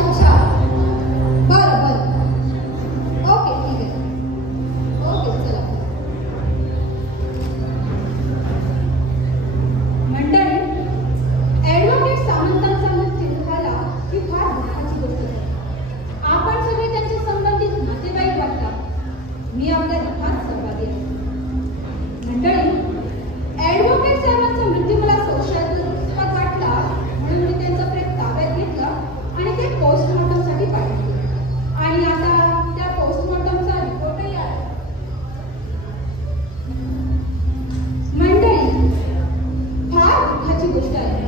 अच्छा, बरं बरं, ओके ठीक आहे, ओके चला. मंडळी, ॲडव्होकेट सामंतांचा मृत्यू झाला ही फार दुःखाची गोष्ट आहे. आपण सगळे त्यांचे संबंधित नातेवाईक वाटतात. मी आपल्या दुःखात सहभागी आहे. मंडळी, ॲडव्होकेट साहेबांचा मृत्यू मला संशयास्पद वाटला म्हणून मी त्यांचं प्रेत ताब्यात घेतलं आणि ते पोस्टमॉर्टमसाठी पाठवले. आणि आता त्या पोस्टमॉर्टमचा रिपोर्टही आला. मंडळी, फार दुःखाची गोष्ट आहे.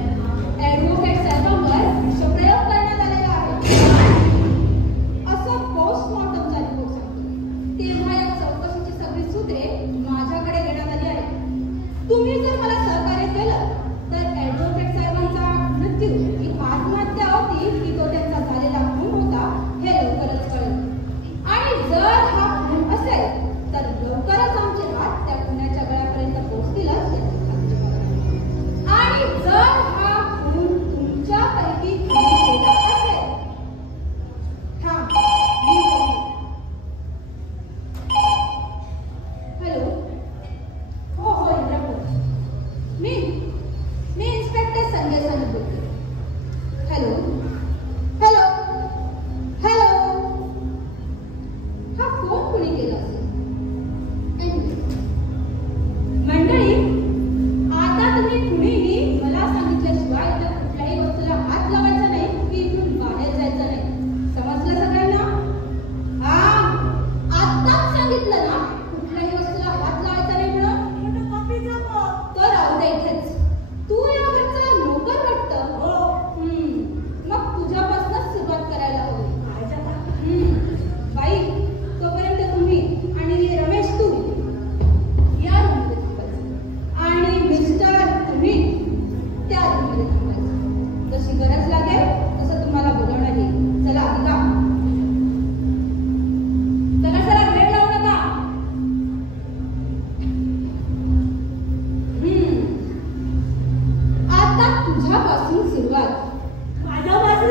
ॲडव्होकेट साहेबांवर विषप्रयोग करण्यात आलेला आहे असं पोस्टमॉर्टमचा रिपोर्ट सांगतो. तेव्हा या चौकशीची सगळी सूत्रे माझ्याकडे देण्यात आली आहे. तुम्ही जर मला सहकार्य केलं तर ॲडव्होकेट साहेबांचा मृत्यू ही आत्महत्या होती की तो त्यांचा झालेला खून होता हे लवकरच कळेल. आणि जर हा खून असेल तर लवकरच आमचे हात त्या खुनाच्या गळ्यापर्यंत पोहोचतीलच याची खात्री करा. आणि जर हा खून तुमच्यापैकी कोणी केला असेल, हा मी बोलते. हॅलो, हो हो इंद्रापूर, मी इन्स्पेक्टर संजय सानी बोलते. हॅलो हॅलो हॅलो, हा फोन कुणी केला असेल? मंडळी, आता तुम्ही कुणीही मला सांगितल्याशिवाय इतर कुठल्याही वस्तूला हात लावायचा नाही की इथून बाहेर जायचं नाही. समजलं सगळ्यांना? हा, आत्ताच सांगितलं ना कुठल्याही वस्तूला हात लावायचा नाही म्हणून. तर राहू दे इथेच. तू या घरचा नोकर वाटतं. मग तुझ्यापासूनच सुरुवात करायला हवी. बाई, तोपर्यंत तुम्ही आणि रमेश तू या रूममध्ये थांबायचं आणि मिस्टर तुम्ही त्या रूममध्ये थांबायचं. जशी गरज लागेल तसं तुम्हाला बोलावण्यात येईल. चला निघा. जरा वेळ लावू नका. आता तुझ्यापासून सुरुवात. माझ्यापासून?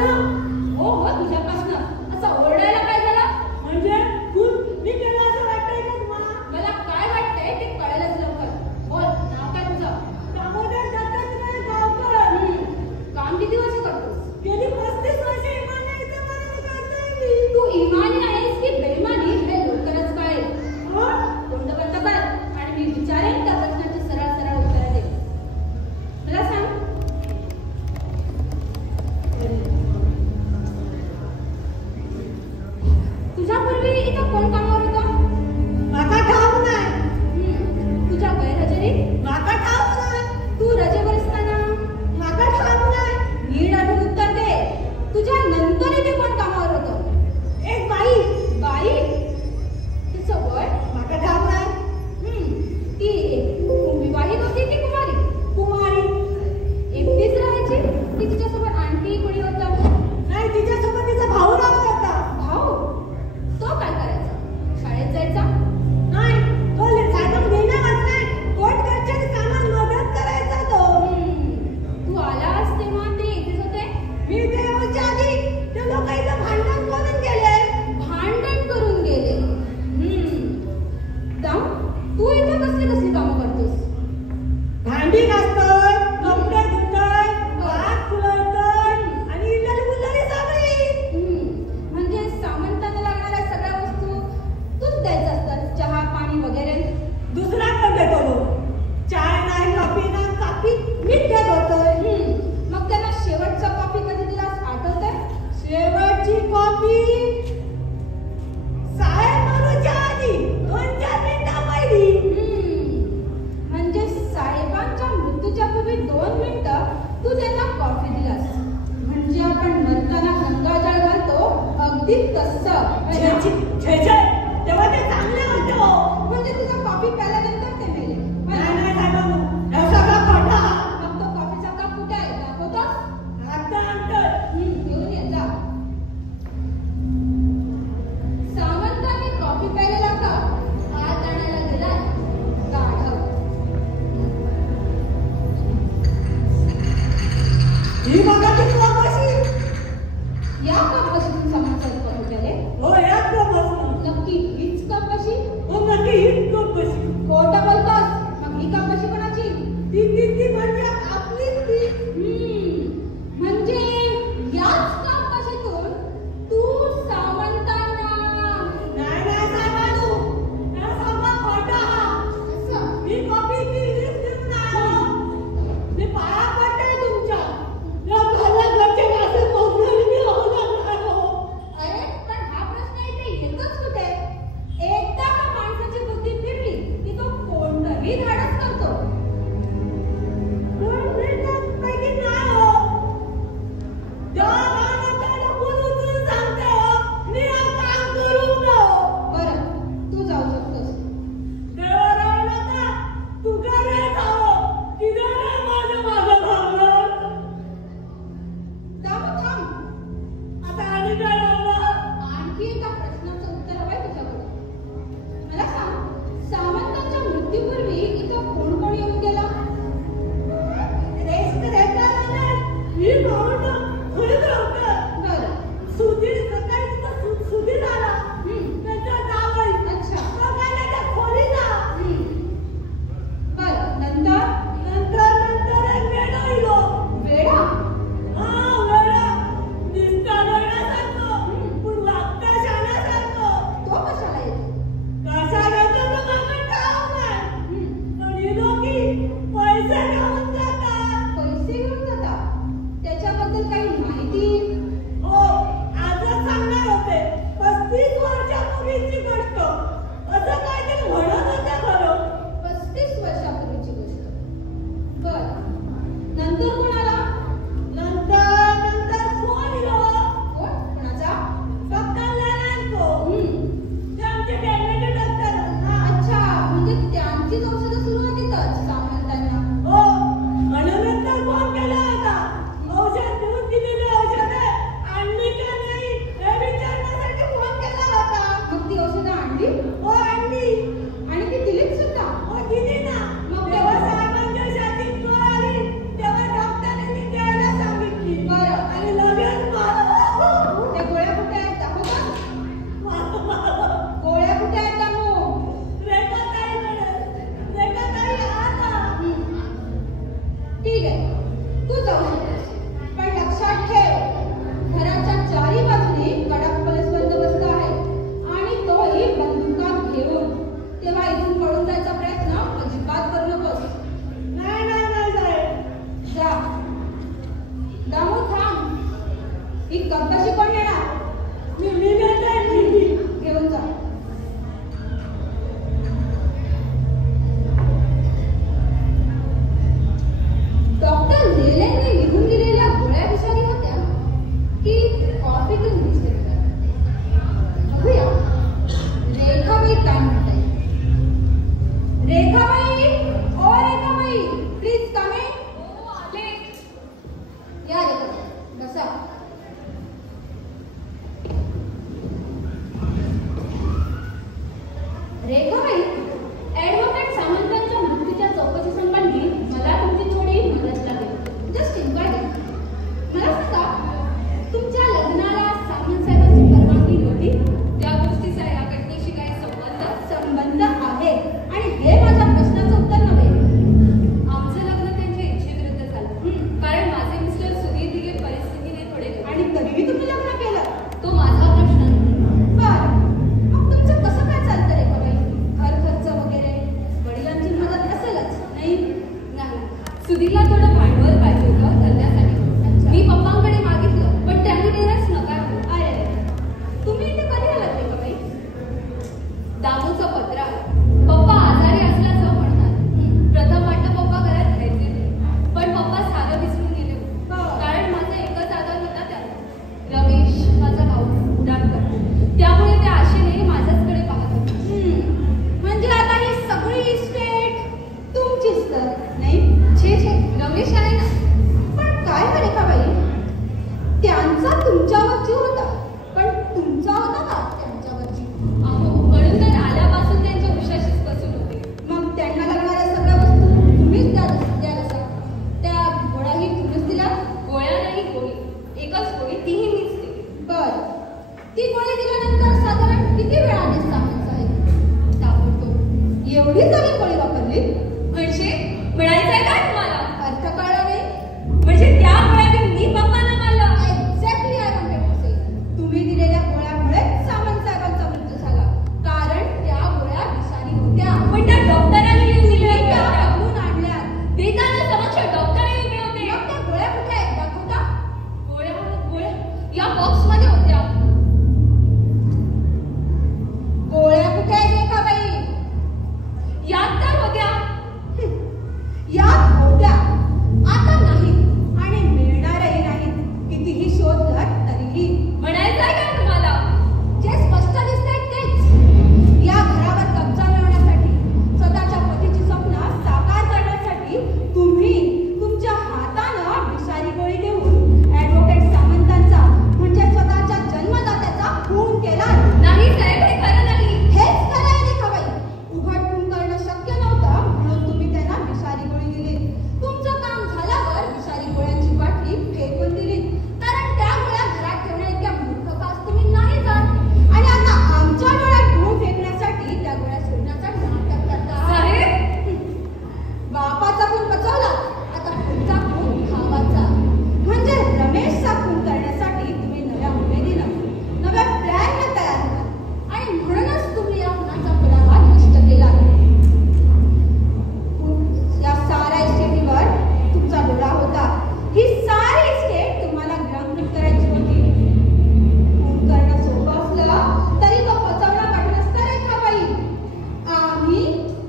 हो हो, तुझ्यापासून. असं ओरडायला काय झालं? म्हणजे खून मी केला असं वाटतंय का तुम्हाला? मला काय वाटतंय ते कळेलच लवकर. बोल, नाव काय तुझं? दामोदर दत्तात्रय गावकर. काम किती वर्ष करतोस? गेली 35 वर्ष इमानदारीचं पालन करतोय मी. तू इमानी नाहीस की बेईमानी हे लवकरच कळेल. हं? तोंड बंद कर आणि मी विचारेन त्या प्रश्नाची सरळ सरळ उत्तरं दे. मला सांग, तुझ्यापूर्वी इथं कोण कामावर होतं? माका ठाऊक नाही. तुझ्या गैरहजेरीत? माका ठाऊक नाही. तू रजेवर असताना? माका ठाऊक नाही. नीट आठवून उत्तर दे. तुझ्या नंतर इथे कोण कामावर होतं? एक बाई. बाई? तिचं वय? माका ठाऊक नाही. ती विवाहित होती की कुमारी? कुमारी. एकटीच राहायची की तिच्यासोबत आणखी कोणी होतं? नाही, तिच्यासोबत तिचा भाऊ राहत होता. भाऊ? तो काय करायचा? शाळेत जायचा? नाही, तो साधं मेहनत नाही. कोर्टकचेरीत कामात मदत करायचा तो. तू आलास तेव्हा ते इथेच होते? मी इथे येऊच्या आधी ते लोक इथं भांडण करून गेले. भांडण करून गेले. जाऊ, तू इथे कसली कसली कामं करतोस? भांडी घासतोय, कपडे धुतोय, भात फुलवतोय आणि इडली बुलरी सगळी. म्हणजे सामंतांना लागणाऱ्या सगळ्या वस्तू तूच द्यायचं असतात, चहा पाणी वगैरे? दुसरा कोण देतो लोक? चाय नाही, कॉफी नाही, कॉफी मीच देत होतोय. मग त्यांना शेवटचा कॉफी कधी दिलास आठवतंय? शेवटची कॉफी साहेब मरूच्या आधी 2-4 मिनिटं पहिली. म्हणजे साहेबांच्या मृत्यूच्या पूर्वी 2 मिनिटं तू त्यांना कॉफी दिलास. म्हणजे आपण मरताना गंगाजळ घालतो अगदी तसं. तेव्हा ते चांगले होते. म्हणजे तुझा कॉफी प्यायल्यानंतर ते मेले? नाही साहेब, हे सगळं खोटं. मग तो कॉफीचा कप कुठे आहे, दाखवतोस? आता घेऊन ये जा. सामंतांनी कॉफी प्यायलेला कप आत आणायला गेला गाढव. ही बघा ती कशी या कपाशीतून सामान सरकत होत्याले? हो याच कपाशी. नक्की हीच कपाशी? हो नक्की हीच कपाशी. खोटं बोलतोस. मग ही कपाशी कोणाची? ती म्हणजे आपलीच ती. म्हणजे याच कपाशीतून तू सामंतांना? नाही साहेबांनो, हा सगळा खोटा हा. असं? मी कॉपीची लिस्ट घेऊन आलो. मी पाया पडते तुमच्या. या घरच्या मासे मोजून मी होणार हो. अरे पण हा प्रश्न इथे येतोच कुठे? एकदा का माणसाची बुद्धी फिरली की तो कोणतंही धाडस करतो. पण मी त्यापैकी नाही हो. जेव्हा माणसाला बोलून सांगते हो, मी हे काम करू नको. बरं, तू जाऊ शकतोस. देवा राहिला का? तू का रे जावं? किती रे माझं मागं धावलं? दामू थांब. आता आणि काय झालं? आणखी एका प्रश्नाचं उत्तर हवंय तुझ्याकडून. मला सांग, सामंतांच्या मृत्यूपूर्वी इथं कोण कोण येऊन गेला? रेस्ट देताना नाही. मी भावना खरंच राहतं. बरं. सुधीर सकाळी तर सुधीर आला. त्याच्या जावई. अच्छा. तो काय त्याच्या खोलीत जा. बरं, नंतर एक वेडा इलो. वेडा? हा वेडा. दिसता वेड्यासारखं, पण वागता शाण्यासारखं. तो कशाला येतो? कशा येतो तो मला ठाऊक नाही. पण इलो की पैसे घेऊन जातात. पैसे घेऊन जातात? त्याच्याबद्दल काही माहिती? हो, आजच सांगणार होते. 35 वर्षापूर्वीची गोष्ट. असं काहीतरी म्हणत होते खरं. 35 वर्षापूर्वीची गोष्ट. बरं, नंतर कोण आला? नंतर फोन इलो. कोण? कोणाचा? डॉक्टर लेनांको. ते आमचे कॅबिनेट डॉक्टर. अच्छा, म्हणजे त्यांचीच औषधं सुरू होतीतच सामंतांना. हो, म्हणूनच तर फोन केला होता. औषध देऊन दिलेली औषधे आणली का नाही हे विचारण्यासाठी फोन केला होता. मग ती औषधं आणली? हो आणली. आणि ती दिलीच सुद्धा? हो दिली ना. मग तेव्हा साहेबांच्या शाळेत तू आली तेव्हा डॉक्टरांनी द्यायला सांगितली. बरं. आणि लगेच त्या गोळ्या कुठे आहेत दाखव का? गोळ्या कुठे आहेत दामू? रेखाताई आता. ठीक आहे, तू जाऊ शकतोस. पण लक्षात ठेव, घराच्या चारी बाजूनी कडक पोलीस बंदोबस्त आहे आणि तोही बंदुका घेऊन. तेव्हा इथून पळून जायचा प्रयत्न अजिबात करू नकोस. नाही साहेब. जा. दामू थांब. ही कपाशी कोण येणार? मी घेते. घेऊन जा. डॉक्टर लेलेंनी लिहून दिलेल्या गोळ्या विषारी होत्या की कॉफीतून दिसत? बघूया रेखाबाई काय म्हणताय. रेखाबाई, ओ रेखाबाई, प्लीज कम इन. या रेखाबाई, बसा. एवढी नवीन गोळी वापरली? म्हणजे म्हणायचंय काय तुम्हाला? अर्थ कळला नाही? म्हणजे त्या गोळ्या मी पप्पांना मारलं. एक्झॅक्टली आय वॉन्टेड टू से. तुम्ही दिलेल्या गोळ्यामुळे सामंत साहेबांचा मृत्यू झाला. कारण त्या गोळ्या विषारी होत्या. पण त्या डॉक्टरांनी लिहून दिल्या त्या होत्या. पकडून आणल्यात. देताना समक्ष डॉक्टरही उभे होते. मग त्या गोळ्या कुठे आहेत दाखवता? गोळ्या या बॉक्समध्ये होत्या. गोळ्या कुठे आहेत रेखाबाई? यात तर होत्या. यात होत्या, आता नाहीत आणि मिळणारही नाहीत. कितीही शोधलात तरीही. म्हणायचंय काय तुम्हाला? जे स्पष्ट दिसतंय तेच. या घरावर कब्जा मिळवण्यासाठी, स्वतःच्या पतीची स्वप्न साकार करण्यासाठी तुम्ही तुमच्या हातानं विषारी गोळी देऊन ॲडव्होकेट सामंतांचा म्हणजे स्वतःच्या जन्मदात्याचा खून केला. नाही साहेब, हे खरं नाही. हेच खरं आहे रेखाबाई. उघड खून करणं शक्य नव्हतं म्हणून तुम्ही त्यांना विषारी गोळी दिली. तुमचं काम झाल्यावर विषारी गोळ्यांची बाटली फेकून दिली. कारण त्या गोळ्या घरात ठेवण्या इतक्या मूर्खपास तुम्ही नाही जात. आणि आता आमच्या डोळ्यात धूळ फेकण्यासाठी त्या गोळ्या सोडण्याचा नाटक करता. साहेब, बापाचा खून पचवला, आता पुढचा खून भावाचा. म्हणजे रमेशचा खून करण्यासाठी तुम्ही नव्या उमेदीनं, नव्या प्लॅनने तयार होता. आणि म्हणूनच तुम्ही या खुनाचा पुरावा नष्ट केला. या साऱ्या इस्टेटीवर तुमचा डोळा होता. ही सारी इस्टेट तुम्हाला गिळंकृत करायची होती. खून करणं सोपं असलं तरी तो पचवणं कठीण असतं रेखाबाई. आम्ही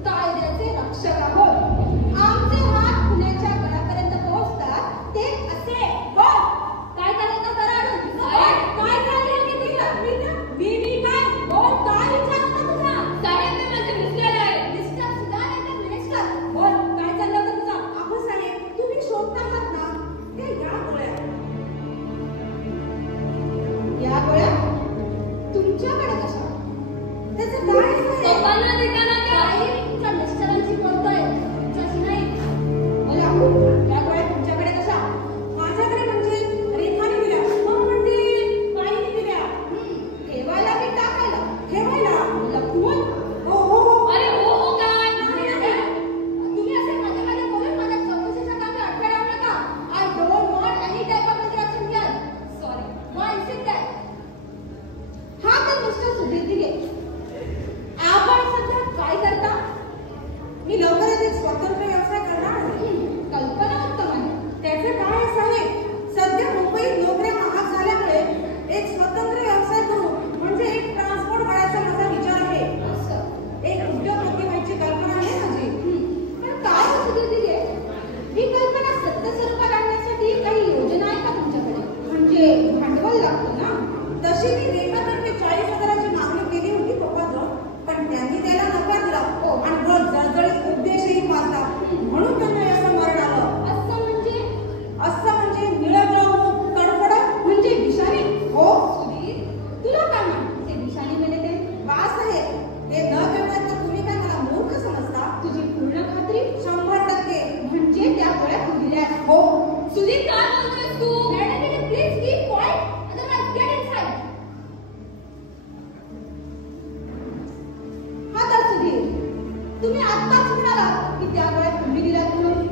कायद्याचे रक्षक आहोत. आमचे हात खुन्याच्या गळ्यापर्यंत पोहोचतात ते असे. हो, काय करायचं जरा अडून. काय चाललंय की तुझं? मी काय? बोल, काय विचार होता तुझा? साहेब, मी माझे मिस्टर आहे. मिस्टर सुद्धा नाही तर मिनिस्टर. बोल, काय चाललं होतं तुझं? अहो साहेब, तुम्ही शोधता आहात ना त्या या गोळ्या. या गोळ्या तुमच्याकडे कशा? त्याचं काय आहे? पप्पांना देताना त्या काही तुमच्या मिस्टरांची बोलतोय, तुमच्याशी नाही. बोला, या गोळ्या तुमच्याकडे कशा? माझ्याकडे म्हणजे रेखाने दिल्या. मग म्हणजे बाईने दिल्या. ठेवायला की टाकायला? ठेवायला. लपवून? हो हो हो. अरे हो हो काय? नाही, नाही. तुम्ही असे माझ्याकडे बोलून माझ्या चौकशीच्या कामी अडथळे आणू नका. I don't want any type of interruption here. Sorry. No, I insist that. हा तर मिस्टर सुधीर दिले. आपण सध्या काय करता? मी लवकरच एक स्वतंत्र व्यवसाय करणार आहे. कल्पना उत्तम आहे. त्याचे काय आहे साहेब? सध्या मुंबईत नोकऱ्या महाग झाल्यामुळे एक स्वतंत्र व्यवसाय करू म्हणजे एक ट्रान्सपोर्ट वाढायचा माझा विचार आहे. असं एक उद्योगपती व्हायची कल्पना आहे माझी. पण काय हो सुधीर दिले? ही कल्पना सत्य स्वरूपात आणण्यासाठी काही योजना आहे का तुमच्याकडे? म्हणजे भांडवल लागतं ना? तशी मी रेखातर्फे 40,000ची मागणी केली होती पप्पाजवळ, पण त्यांनी त्याला नकार दिला. आणि वर जळजळीत उपदेशही मारला. म्हणून त्यांना याचं मरण आलं. असं म्हणजे निळं तडफडत म्हणजे विषारी. हो सुधीर, तुला काय माहिती ते विषारी मेले ते? वास आहे हे न कळत तर तुम्ही काय मला मूर्ख समजता? तुझी पूर्ण खात्री? 100%. म्हणजे त्या गोळ्या तू दिल्या? हो. सुधीर, काय बोलतोयस तू? Please keep quiet, otherwise get inside. हा तर सुधीर, तुम्ही आत्ताच म्हणालात की त्या गोळ्या तुम्ही दिल्यात म्हणून.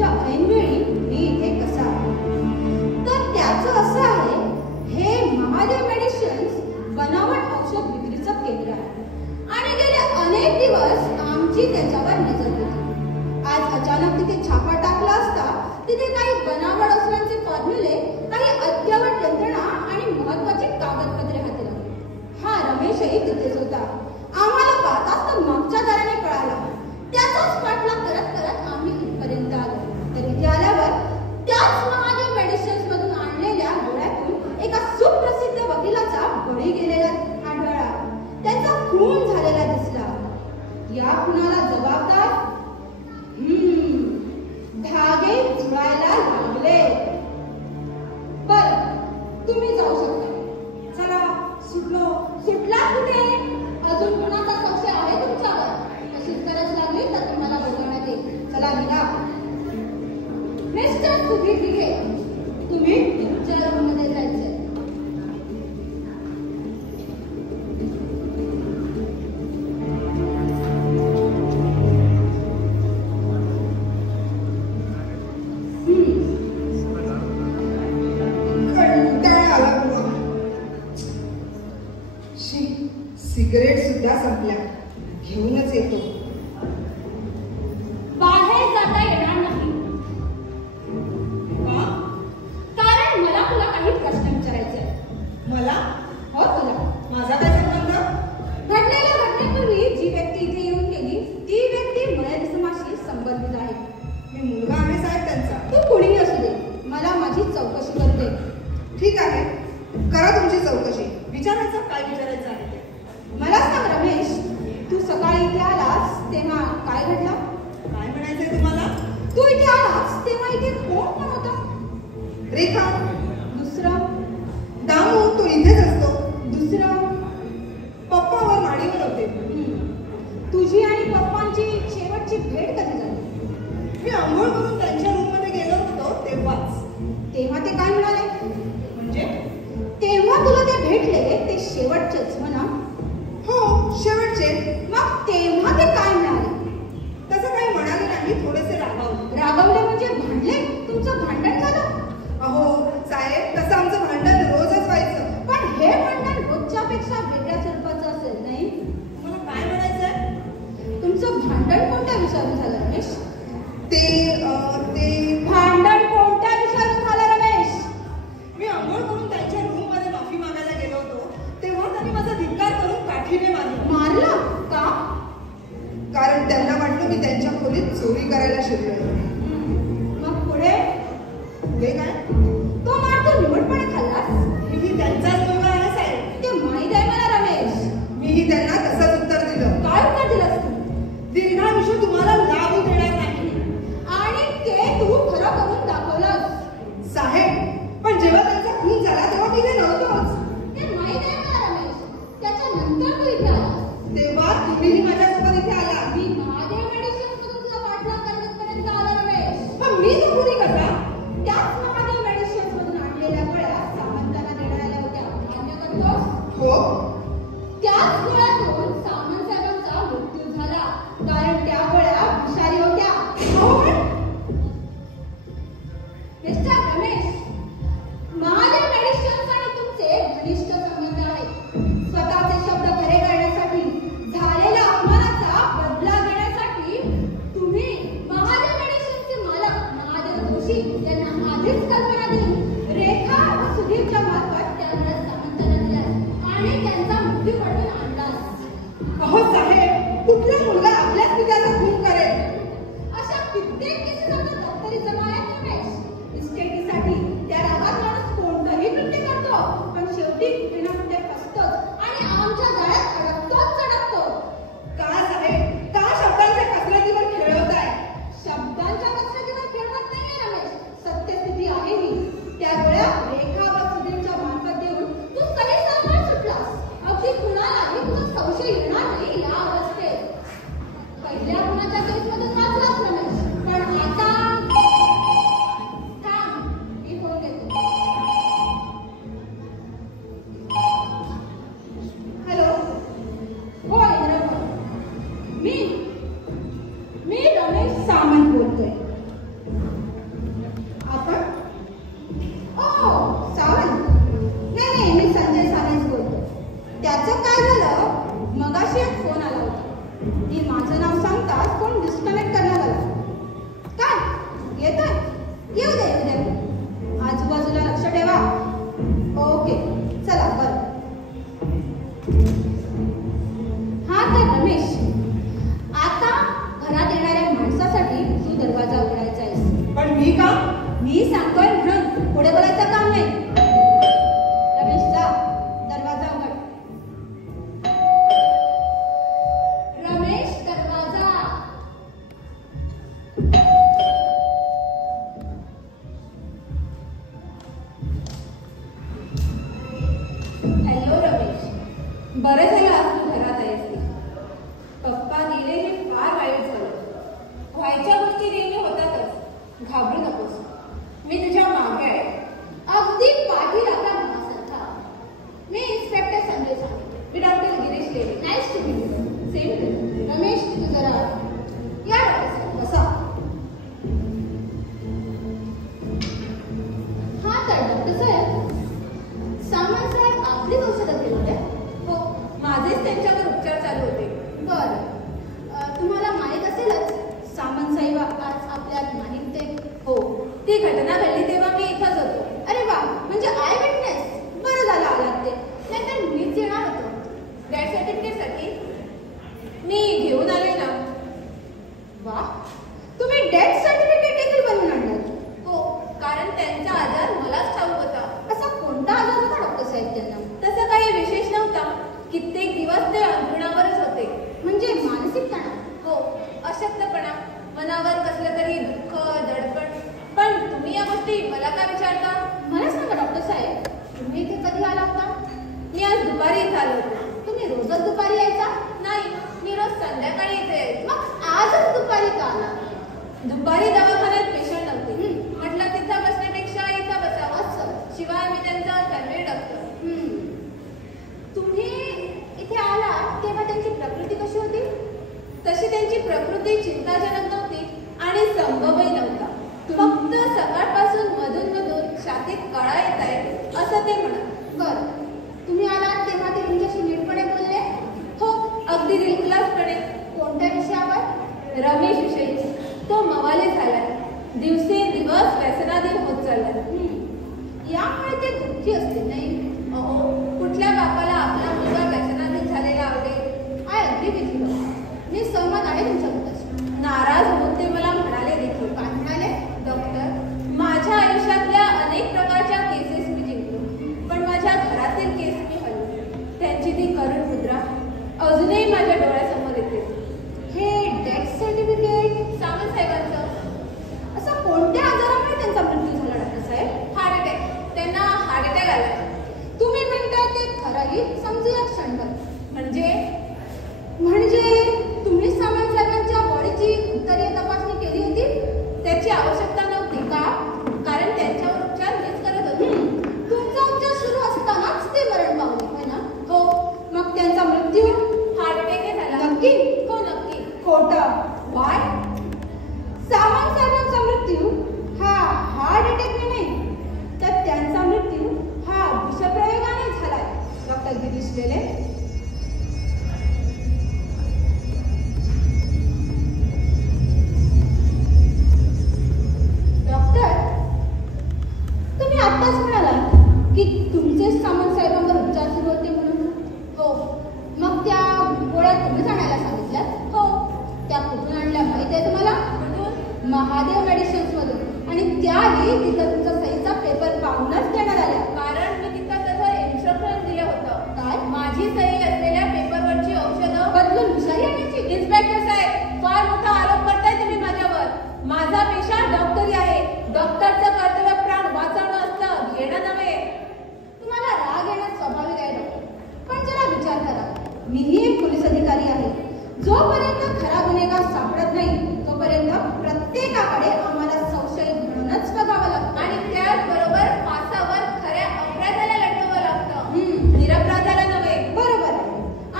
गरजेच्या ऐनवेळी मी इथे कसा आलो? तर त्याचं असं आहे, हे महादेव मेडिसिन्स बनावट औषध विक्रीचं केंद्र आहे आणि गेले अनेक दिवस आमची त्याच्यावर नजर होती. आज अचानक तिथे छापा टाकला असता तिथे काही बनावट औषधांचे फॉर्म्युले, काही अद्ययावत यंत्रणा आणि महत्वाची कागदपत्रे हाती लागली. हा रमेशही तिथेच होता. आम्हाला पाहताच तो मागच्या दाराने पळाला. त्याचाच पाठलाग करत करत आम्ही इथपर्यंत आलो. तर इथे आल्यावर त्याच महादेव मेडिसिन्स मधून आणलेल्या डोळ्यातून एका सुप्रसिद्ध वकिलाचा बळी गेलेला आढळला. त्याचा खून झालेला दिसला. या खुनाला जबाबदार धागे जुळायला लागले. बरं, तुम्ही जाऊ शकता. चला, सुटलो. सुटला कुठे? अजून कुणाचा संशय आहे तुमच्यावर? अशीच गरज लागली तर तुम्हाला बोलवण्यात येईल. चला निघा. मिस्टर सुधीर दिघे, तुम्ही तुमच्या रूममध्ये जायचंय. सिगरेट सुद्धा संपल्या. घेऊनच येतो. बाहेर जाता येणार नाही. कारण मला तुला काही प्रश्न विचारायचे आहेत. मला? हो, तुला. माझा काय संबंध? घडलेल्या घटनेपूर्वी जी व्यक्ती इथे येऊन गेली ती व्यक्ती मयत इसमाशी संबंधित आहे. मी मुलगा आहे साहेब त्यांचा. तू कुणीही असू दे, मला माझी चौकशी करते. ठीक आहे, करा तुमची चौकशी. विचारायचं काय विचारायचं आहे ते. मला सांग रमेश, तू सकाळी इथे आलास तेव्हा काय घडलं? काय म्हणायचंय तुम्हाला? तू इथे आलास तेव्हा इथे कोण कोण होता? रेखा. दुसरं? दामू, तो इथेच असतो. दुसरं? पप्पावर माडीवर होते. तुझी आणि पप्पांची शेवटची भेट कधी झाली? मी आंघोळ करून त्यांच्या रूममध्ये गेलो होतो तेव्हाच. तेव्हा ते काय म्हणाले? म्हणजे? तेव्हा तुला ते भेटले ते शेवटचेच हो ना? हो, शेवटचे. मग तेव्हा ते काय म्हणाले? तसं काही म्हणाले नाही, थोडेसे रागावले. रागवले म्हणजे भांडले? तुमचं भांडण झालं? अहो साहेब, तसं आमचं भांडण रोजच व्हायचं. पण हे भांडण रोजच्या पेक्षा वेगळ्या स्वरूपाचं असेल नाही? मला काय म्हणायचंय? तुमचं भांडण कोणत्या विषयावर झालं रमेश? ते भांडण कोणत्या विषयावर झालं रमेश? मी आंघोळ करून त्यांच्या रूम मध्ये माफी मागायला गेलो होतो तेव्हा त्यांनी माझा धिक्कार करून काठीने मारला. मारला का? कारण त्यांना वाटलं मी त्यांच्या खोलीत चोरी करायला शिरलोय. मग पुढे? पुढे काय? तो मार तू निवडपणे खाल्लास? मीही त्यांचाच मुलगा आहे साहेब. ते माहीत आहे मला रमेश. मीही त्यांना तसंच उत्तर दिलं. काय उत्तर दिलंस तू? दीर्घायुष्य तुम्हाला लाभू देणार नाही. आणि ते तू खरं करून दाखवलंस. साहेब, पण जेव्हा त्यांचा खून झाला तेव्हा मी इथे नव्हतोच. ते माहीत आहे मला रमेश. त्याच्यानंतर तू इथे आलास. तेव्हा तुम्हीही माझ्यासोबत इथे आला. मी महादेव मेडिसिन्स मधून तुला पाठलाग करण्यापर्यंत आला रमेश. पण मी चोरी कसा? त्याच महादेव मेडिसिन्स मधून आणलेल्या गोळ्या सामंतांना देण्यात आल्या होत्या. मान्य करतोस? हो. त्याच गोळ्यातून सामंत साहेबांचा मृत्यू झाला. कारण त्या गोळ्या विषारी होत्या. मिस्टर रमेश, महादेव मेडिसिन्स आणि तुमचे घनिष्ठ संबंध आहेत. स्वतःचे शब्द खरे करण्यासाठी, झालेल्या अपमानाचा बदला घेण्यासाठी तुम्ही महादेव मेडिसिन्सचे मालक महादेव जोशी यांना आधीच कल्पना देऊन रेखा व सुधीरच्या मार्फत त्यांना सामंतांना दिलास आणि त्यांचा मृत्यू घडवून आणलास. अहो साहेब, कुठला मुलगा आपल्याच पित्याचा खून करेल? अशा कित्येक केसेस दप्तरी जमा आहेत रमेश. इस्टेटीसाठी त्या रागात माणूस कोणतंही कृत्य करतो, पण शेवटी कुठे ना कुठे फसतोच आणि आमच्या जाळ्यात अडकतो. का साहेब, का शब्दांच्या कसरतीवर खेळवताय? शब्दांच्या कसरतीवर खेळवत नाहीये रमेश. सत्यस्थिती आहे ही. त्या गोळ्या रेखा व सुधीरच्या मार्फत देऊन तू सगळे सरळ सुटलास. अगदी कुणालाही तुझा संशय येणार नाही यावर मनावर कसलं तरी दुःख दडपण. पण तुम्ही या गोष्टी मला का विचारता? मला सांगा डॉक्टर साहेब, तुम्ही इथे कधी आला होता? मी आज दुपारी इथं आलो होतो. तुम्ही रोजच दुपारी यायचा? नाही, मी रोज संध्याकाळी इथे यायचे. मग आजच दुपारी का आला? दुपारी दवाखान्यात पेशंट नव्हते. म्हटलं तिथं बसण्यापेक्षा इथं बसावं. असं. शिवाय मी त्यांचा फॅमिली डॉक्टर. तुम्ही इथे आला तेव्हा त्यांची प्रकृती कशी होती? तशी त्यांची प्रकृती चिंताजनक नव्हती आणि संभवही नव्हता. फक्त सकाळपासून मधून मधून छातीत कळा येत आहे असं ते म्हणत. बरं, तुम्ही आलात तेव्हा ते तुमच्याशी नीटपणे बोलले? हो, अगदी दिलखुलासपणे. कोणत्या विषयावर? रमेश विषयी. तो मवाले झालाय. दिवसेंदिवस व्यसनाधीन होत चाललाय. यामुळे ते दुःखी असतील नाही? अहो, कुठल्या बापाला आपला मुलगा व्यसनाधीन झालेला आवडेल? I agree with you. मी सहमत आहे तुमच्याबद्दल. नाराज होऊन ते मला म्हणाले देखील. काय म्हणाले? डॉक्टर, माझ्या आयुष्यातल्या अनेक प्रकारच्या केसेस मी जिंकलो, पण माझ्या घरातील केस मी हरवली. त्यांची ती करुण मुद्रा अजूनही माझ्या डोळ्यासमोर येते. हे डेथ सर्टिफिकेट सावंत साहेबांचं. असं कोणत्या आजारामुळे त्यांचा मृत्यू झाला डॉक्टर साहेब? Heart attack. त्यांना हार्ट अटॅक आला. तुम्ही म्हणताय ते खरंही समजूया क्षणभर. म्हणजे तुम्ही सावंत साहेबांच्या बॉडीची उत्तरीय तपासणी केली होती? त्याची आवश्यकता नव्हती. का? कारण त्यांच्यावर उपचार मीच करत होते. तुमचा उपचार सुरू असतानाच ते मरण पावले होय ना? हो. मग त्यांचा मृत्यू हार्ट अटॅक झाला. नक्की? हो, नक्की. खोटं. वाय? सावंत साहेबांचा मृत्यू हा हार्ट अटॅकने नाही, तर त्यांचा मृत्यू हा विषप्रयोगाने झालाय डॉक्टर गिरीश लेले. डॉक्टर, तुम्ही आत्ताच म्हणाला की तुमचे सावंत साहेबांवर उपचार सुरू होते म्हणून. हो. मग त्या गोळ्या तुम्हीच आणायला सांगितल्या? हो. त्या कुठून आणल्या माहिती आहे तुम्हाला? कुठून? महादेव मेडिसिन्स मधून. आणि त्याही तिथं तुमचा सहीचा पेपर पाहूनच देण्यात आल्या. कारण मी तिथं तसं इन्स्ट्रक्शन दिलं होतं. काय? माझी सही असलेल्या पेपरवरची औषधं बदलून विषारी आणायची? इन्स्पेक्टर साहेब, फार मोठा आरोप करताय तुम्ही माझ्यावर. माझा पेशा डॉक्टरी आहे. डॉक्टरचं कर्तव्य प्राण वाचवणं असतं, घेणं नव्हे. तुम्हाला राग येण्यात स्वाभाविक आहे डॉक्टर, पण जरा विचार करा. मीही एक पोलीस अधिकारी आहे. जोपर्यंत खरा गुन्हेगार सापडत नाही तोपर्यंत प्रत्येकाकडे आम्हाला संशयित म्हणूनच बघावं लागतं. आणि त्याचबरोबर फासावर खऱ्या अपराधाला लटकवं लागतं, निरपराधाला नव्हे. बरोबर आहे.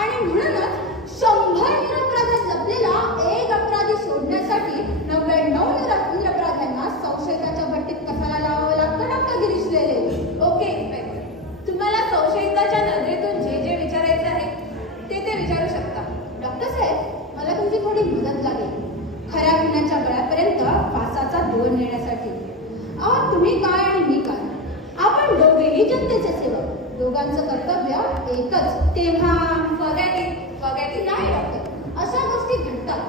आणि म्हणूनच 100 निरपराधात लपलेला एक अपराधी शोधण्यासाठी 99 निरपराध्यांना संशयिताच्या भट्टीत कसाला लावावं लागतं डॉक्टर गिरीश लेले. ओके इन्स्पेक्टर, तुम्हाला संशयिताच्या नजरेतून जे जे विचारायचे आहे ते विचारू शकता. डॉक्टर साहेब, मला तुमची थोडी मदत लागेल खऱ्या गुन्ह्याच्या गळ्यापर्यंत फासाचा दोर नेण्यासाठी. अहो, तुम्ही काय आणि मी काय, आपण दोघेही जनतेचे सेवक. दोघांचं कर्तव्य एकच. तेव्हा वगैरे नाही डॉक्टर, अशा गोष्टी घडतात.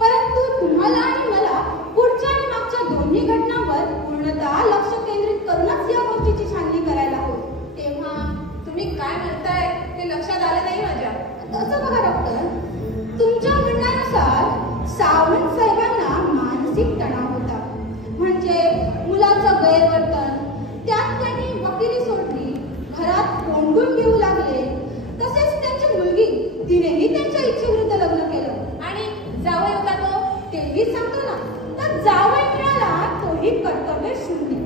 परंतु तुम्हाला आणि मला पुढच्या आणि मागच्या दोन्ही घटनांवर पूर्णतः लक्ष केंद्रित करूनच या गोष्टीची छाननी करायला हवी. तेव्हा तुम्ही काय म्हणताय ते लक्षात आलं नाही माझ्या. तसं बघा डॉक्टर, तुमच्या म्हणण्यानुसार सावंत साहेबांना मानसिक तणाव होता. म्हणजे मुलाचं गैरवर्तन, त्यात त्यांनी वकिली सोडली, घरात कोंडून घेऊ लागले. तसेच त्यांची मुलगी, तिनेही त्यांच्या इच्छेविरुद्ध लग्न केलं. आणि जावई होता तो? तेही सांगतो ना, तर जावई मिळाला तोही कर्तव्य शून्य.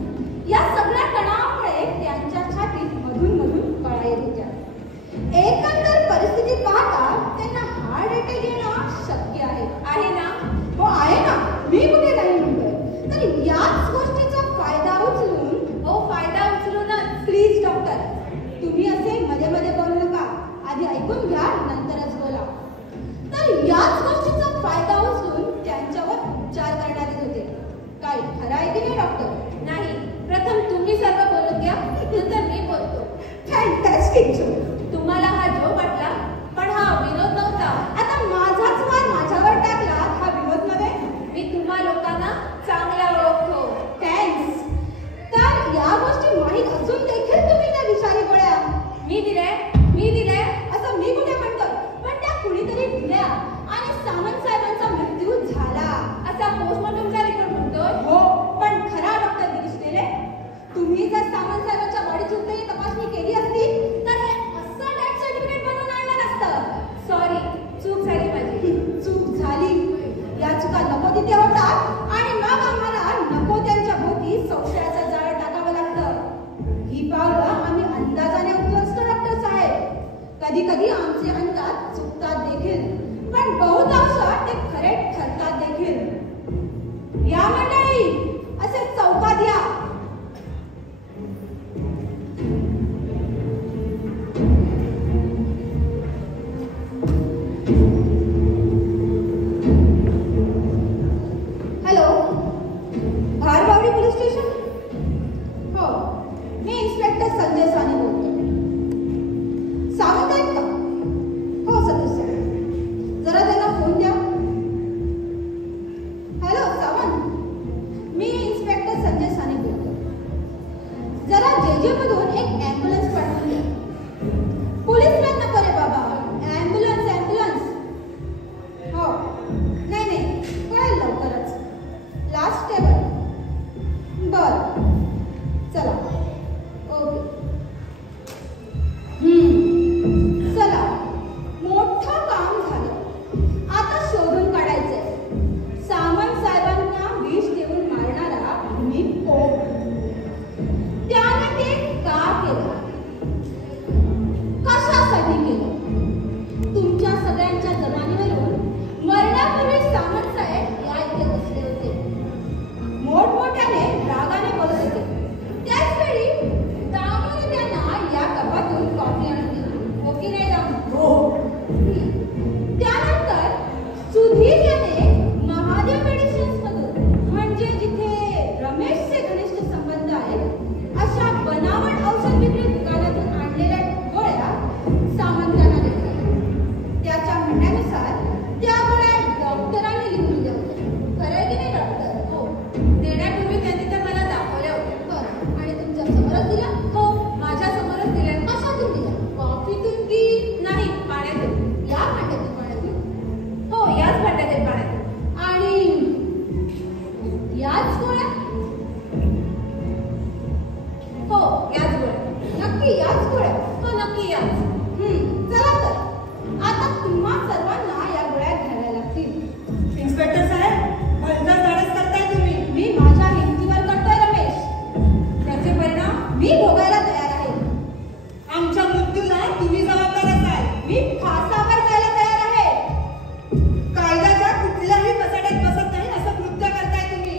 या सगळ्या तणावामुळे त्यांच्या छातीत मधून मधून कळा येत होत्या. एकंदर परिस्थिती पाहता त्यांना हार्ट अटॅक येणं शक्य आहे. आहे ना? हो आहे ना, मी कुठे नाही म्हणतोय. तर याच गोष्टीचा फायदा उचलून. हो, फायदा उचलूनच. प्लीज डॉक्टर, तुम्ही असे मध्ये मध्ये बोलू नका. आधी ऐकून घ्या, नंतरच बोला. तर याच गोष्टीचा फायदा उचलून त्यांच्यावर उपचार करण्यात येत होते. काय खरं आहे की नाही डॉक्टर? कधी कधी आमचे अंदाज चुकतात देखील, पण बहुतांश ते खरे ठरतात देखील. या मंडळी, असे चौकात या. Hello, Bharbawadi police station? हो, मी इन्स्पेक्टर संजय साने बोलतो. सावंत आहेत का? हो सदस्य, जरा त्यांना फोन द्या. हॅलो सावंत, मी इन्स्पेक्टर संजय साने बोलतो. जरा जेजे मधून एक ॲम्ब्युलन्स पाठवून द्या. पोलीस व्हॅन नको रे बाबा, ॲम्ब्युलन्स ॲम्ब्युलन्स. हो, नाही कळेल लवकरच. Last table. बरं, चला. ओके. चला, मोठं काम झालं. आता शोधून काढायचंय सामंत साहेबांना विष देऊन मारणारा मी कोण. त्याने ते का केलं, कशासाठी केलं. तुमच्या सगळ्यांच्या जमानीवरून मरण्यापूर्वी सामंत साहेब या इथे बसले होते. मोठमोठ्याने रागाने बोलत होते. त्याचवेळी दामूने त्यांना या कपातून कॉफी आणून दिली. हो की नाही दामू? त्यानंतर सुधीर याने महादेव मेडिसिन्स मधून, म्हणजे जिथे रमेशचे घनिष्ठ संबंध आहेत, अशा बनावट औषध विक्री दुकानातून आणलेल्या गोळ्या सामंतांना दिल्या. त्याच्या म्हणण्यानुसार त्या गोळ्या डॉक्टरांनी लिहून दिल्या होत्या. खरं आहे की नाही डॉक्टर? हो. देण्यापूर्वी त्यांनी त्या मला दाखवल्या होत्या. बरं, आणि तुमच्या समोरच दिल्या? हो, माझ्या समोरच दिल्या. कशातून दिल्या? कॉफीतून की नाही, पाण्यातून. या भांड्यातून? पाण्यातून? हो, याच भांड्यातील पाण्यातून. आणि याच गोळ्या? हो, याच गोळ्या. नक्की याच गोळ्या? हो, नक्की याच. चला तर, आता तुम्हा सर्वांना या गोळ्या घ्याव्या लागतील. इन्स्पेक्टर साहेब, भलतर धाडस करताय तुम्ही. मी माझ्या हिमतीवर करतोय रमेश. त्याचे परिणाम मी भोगायला तयार आहे. आमच्या मृत्यूला तुम्ही जबाबदार असाल. मी फासावर जायला तयार आहे. कायद्याच्या कुठल्याही कसाड्यात बसत नाही असं कृत्य करताय तुम्ही.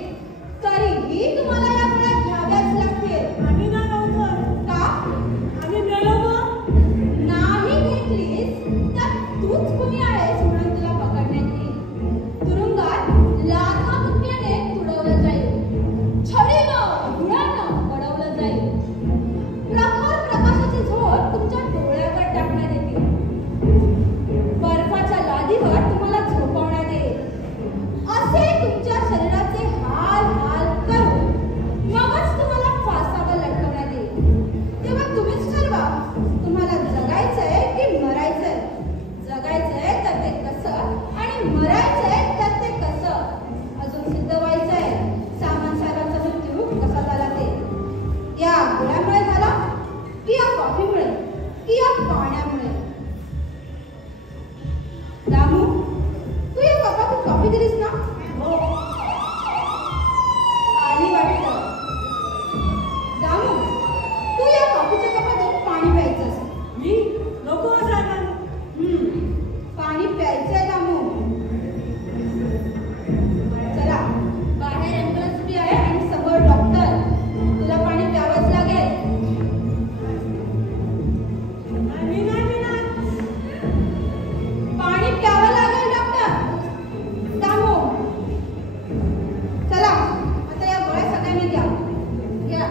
तरीही तुम्हाला या गोळ्या घ्याव्याच लागतील. आम्ही ना नव्हतो. का? आम्ही मेलो मग. नाही घेतलीस तर तूच कुणी आहेस म्हणून तुला पकडण्यात येईल. तुरुंगात लाथाबुक्क्याने तुडवलं जाईल. छडीनं धुळानं पडवलं जाईल. प्रखर प्रकाशाची झोड तुमच्या डोळ्यावर टाकण्यात येतील. बर्फाच्या लादीवर तुम्हाला झोपवण्यात येईल. असे तुमच्या शरीराचे हाल हाल करून मगच तुम्हाला फासावर लटकवण्यात येईल. तेव्हा तुम्हीच ठरवा, तुम्हाला जगायचंय की मरायचंय. जगायचंय तर ते कसं, आणि मरायचंय तर ते कसं. अजून सिद्ध व्हायचंय सामंत साहेबांचा मृत्यू कसा झाला ते. या गोळ्यामुळे झाला, की या कॉफीमुळे, की या पाण्यामुळे. दामू, तू या कपातून कॉफी दिलीस ना? आली वाटतं. दामू, तू या कॉफीच्या कपातून पाणी प्यायचंस. मी नको साहेबांना. पाणी प्यायचंय दामू. चला, बाहेर ॲम्ब्युलन्स उभी आहे आणि समोर डॉक्टर. तुला पाणी प्यावंच लागेल. पाणी प्यावं लागेल डॉक्टर. दामू, चला, आता या गोळ्या सगळ्यांनी घ्या. घ्या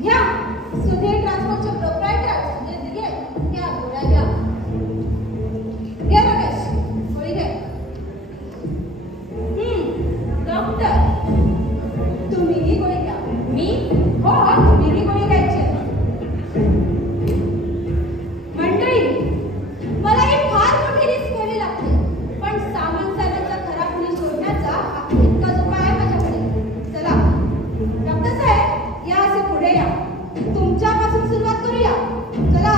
घ्या. सुधीर ट्रान्सपोर्टचे प्रोप्रायटर सुधीर दिघे, घ्या गोळ्या घ्या. घे रमेश, गोळी घे. डॉक्टर, तुम्हीही गोळी घ्या. मी? हो, तुम्हीही गोळी घ्यायची. मंडळी, मला ही फार मोठी रिस्क घ्यावी लागते, पण सामंत साहेबांचा खरा खुनी शोधण्याचा हा इतकाच उपाय आहे माझ्याकडे. चला डॉक्टर साहेब, या असे पुढे या. तुमच्यापासून सुरुवात करूया. चला